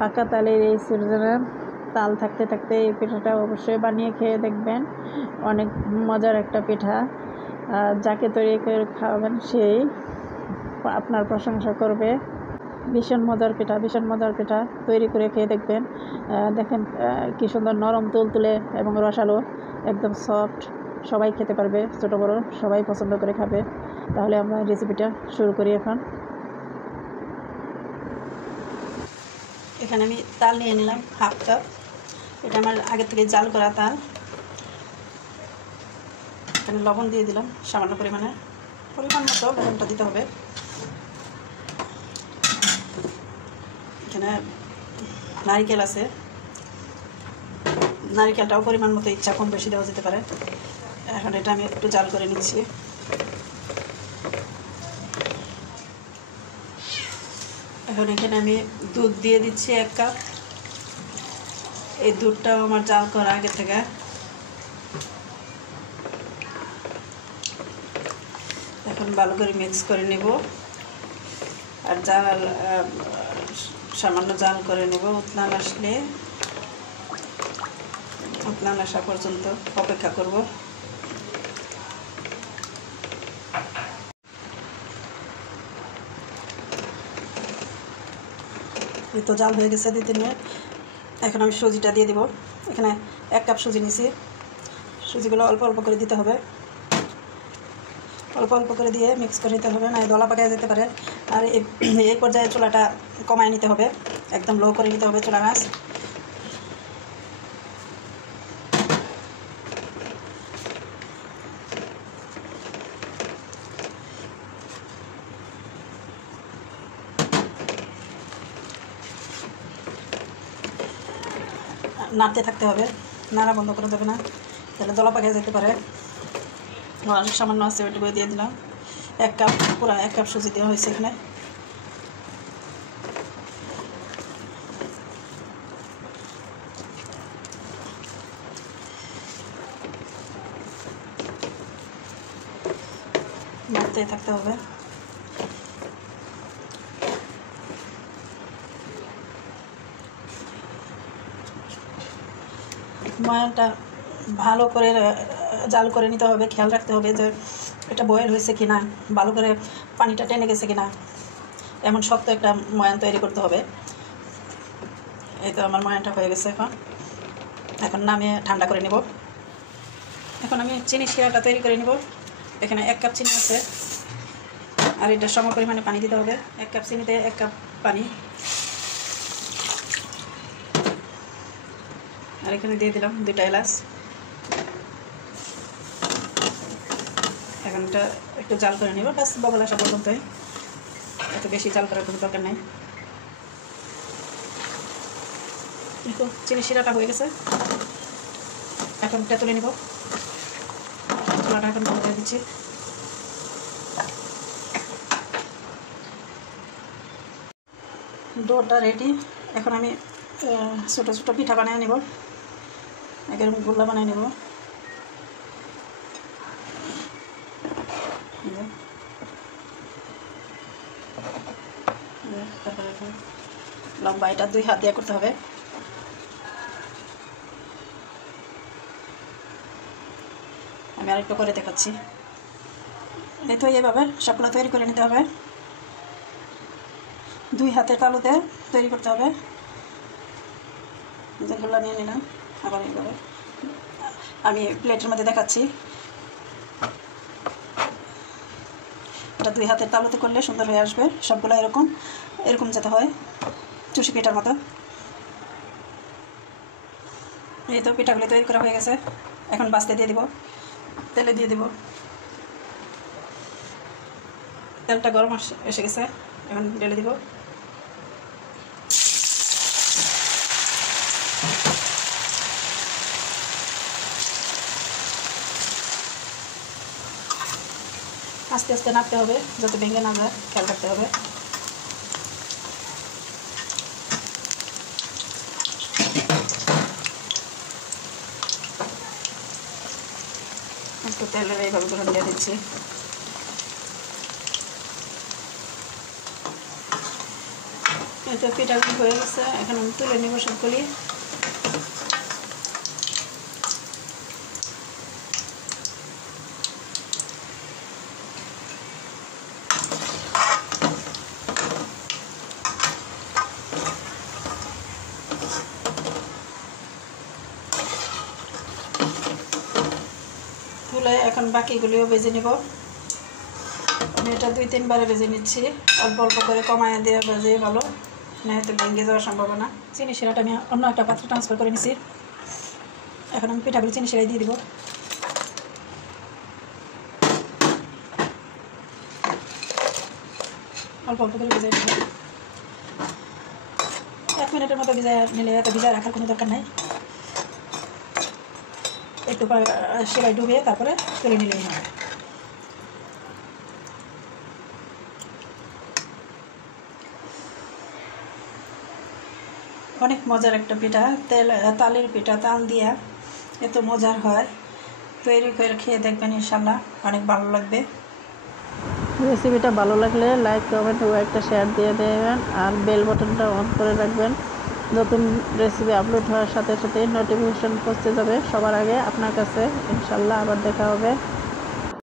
পাকা তালের এই সিজনে তাল থাকতে থাকতে এই পিঠাটা অবশ্যই বানিয়ে খেয়ে দেখবেন। অনেক মজার একটা পিঠা, যাকে তৈরি করে খাওয়াবেন সেই আপনার প্রশংসা করবে। ভীষণ মজার পিঠা তৈরি করে খেয়ে দেখবেন। দেখেন কি সুন্দর নরম তুলতুলে এবং রসালো, একদম সফট। সবাই খেতে পারবে, ছোট বড় সবাই পছন্দ করে খাবে। তাহলে আমরা রেসিপিটা শুরু করি। এখানে আমি তাল নিয়ে নিলাম হাফ কাপ। এটা আমার আগে থেকে জাল করা তাল। এখানে লবণ দিয়ে দিলাম সামান্য পরিমাণ মতো লবণটা দিতে হবে। এখানে নারিকেল আছে, নারিকেলটাও পরিমাণ মতো ইচ্ছা কম বেশি দেওয়া যেতে পারে। এখন এটা আমি একটু জাল করে নিচ্ছি। এখন এখানে আমি দুধ দিয়ে দিচ্ছি 1 কাপ। এই দুধটাও আমার জাল করা আগে থেকে। এখন ভালো করে মিক্স করে নেব আর সামান্য জাল করে নেব। উতলান আসা পর্যন্ত অপেক্ষা করব। এই তো জাল হয়ে গেছে 2-3 মিনিট। এখন আমি সুজিটা দিয়ে দিব। এখানে 1 কাপ সুজি নিয়েছি। সুজিগুলো অল্প অল্প করে দিতে হবে, অল্প অল্প করে দিয়ে মিক্স করে দিতে হবে, না দলা পাকায় যেতে পারে। আর এই পর্যায়ে চুলাটা কমায় নিতে হবে, একদম লো করে নিতে হবে চুলার আঁচ। নাড়তে থাকতে হবে, নাড়া বন্ধ করা যাবে না, তাহলে দলা পাকিয়ে যেতে পারে। অনেক সামান্য আছে, ওইটুকু দিয়ে দিলাম। 1 কাপ, পুরো 1 কাপ সুজি দেওয়া হয়েছে এখানে। নাড়তে থাকতে হবে। ময়ানটা ভালো করে জাল করে নিতে হবে, খেয়াল রাখতে হবে যে এটা বয়েল হয়েছে কিনা, ভালো করে পানিটা টেনে গেছে কিনা। এমন শক্ত একটা ময়ান তৈরি করতে হবে। এই তো আমার ময়ানটা হয়ে গেছে। এখন নামিয়ে ঠান্ডা করে নেব। এখন আমি চিনি শিরাটা তৈরি করে নেব। এখানে 1 কাপ চিনি আছে, আর এটা সম পরিমাণে পানি দিতে হবে। 1 কাপ চিনিতে 1 কাপ পানি। আর এখানে দিয়ে দিলাম 2টা এলাচ। এখন এটা একটু জাল করে নেব, বাস বগল আসা পর্যন্তই, এত বেশি জাল করার কোনো দরকার নেই। দেখো চিনি শিরাটা হয়ে গেছে। এখন এটা তুলে নেব। চুলাটা এখন বন্ধ করে দিচ্ছি। ডোটা রেডি। এখন আমি ছোটো ছোটো পিঠা বানিয়ে নেব, এরকম গোল্লা বানিয়ে নেব। তারপরে লম্বা, এটা 2 হাত দিয়ে করতে হবে। আমি আরেকটু করে দেখাচ্ছি। এই তো এইভাবে সবগুলো তৈরি করে নিতে হবে। 2 হাতের তালুতে তৈরি করতে হবে। যেগুলো নিয়ে নিলাম, আবার এইভাবে আমি প্লেটের মধ্যে দেখাচ্ছি। এটা 2 হাতের তালুতে করলে সুন্দর হয়ে আসবে। সবগুলো এরকম যাতে হয়, চুষি পিঠার মতো। এই তো পিঠাগুলো তৈরি করা হয়ে গেছে। এখন বাছতে দিয়ে দিব, তেলে দিয়ে দিব। তেলটা গরম এসে গেছে, এখন ঢেলে দিব। আস্তে আস্তে নাড়তে হবে, যাতে ভেঙে না যায়, খেয়াল রাখতে হবে। একটু তেলের এইভাবে করে দিয়ে দিচ্ছি। এই তো পিঠাগুলি হয়ে গেছে, এখন আমি তুলে নেব সবগুলি। তুলে এখন বাকিগুলিও ভেজে নেব। আমি এটা 2-3 বারে ভেজে নিচ্ছি, অল্প অল্প করে কমায় দিয়ে ভেজে ভালো, নয়তো ভেঙে যাওয়ার সম্ভাবনা। চিনি শিরাটা আমি অন্য একটা পাত্রে ট্রান্সফার করে নিচ্ছি। এখন আমি পিঠাগুলি চিনি শিরায় দিয়ে দিব। অল্প অল্প করে ভিজাই নেব। 1 মিনিটের মতো ভিজায় নিলে, এত ভিজায় রাখার কোনো দরকার নাই। একটু সেবাই ডুবিয়ে তারপরে তুলে নিলেই হয়। অনেক মজার একটা পিঠা, তালের পিঠা, তাল দিয়া এত মজার হয়। তৈরি করে খেয়ে দেখবেন, ইনশাল্লাহ অনেক ভালো লাগবে। রেসিপিটা ভালো লাগলে লাইক, কমেন্ট ও একটা শেয়ার দিয়ে দেবেন, আর বেল বাটনটা অন করে রাখবেন। নতুন রেসিপি আপলোড হওয়ার সাথে সাথে নোটিফিকেশন পৌঁছে যাবে সবার আগে আপনার কাছে। ইনশাল্লাহ আবার দেখা হবে।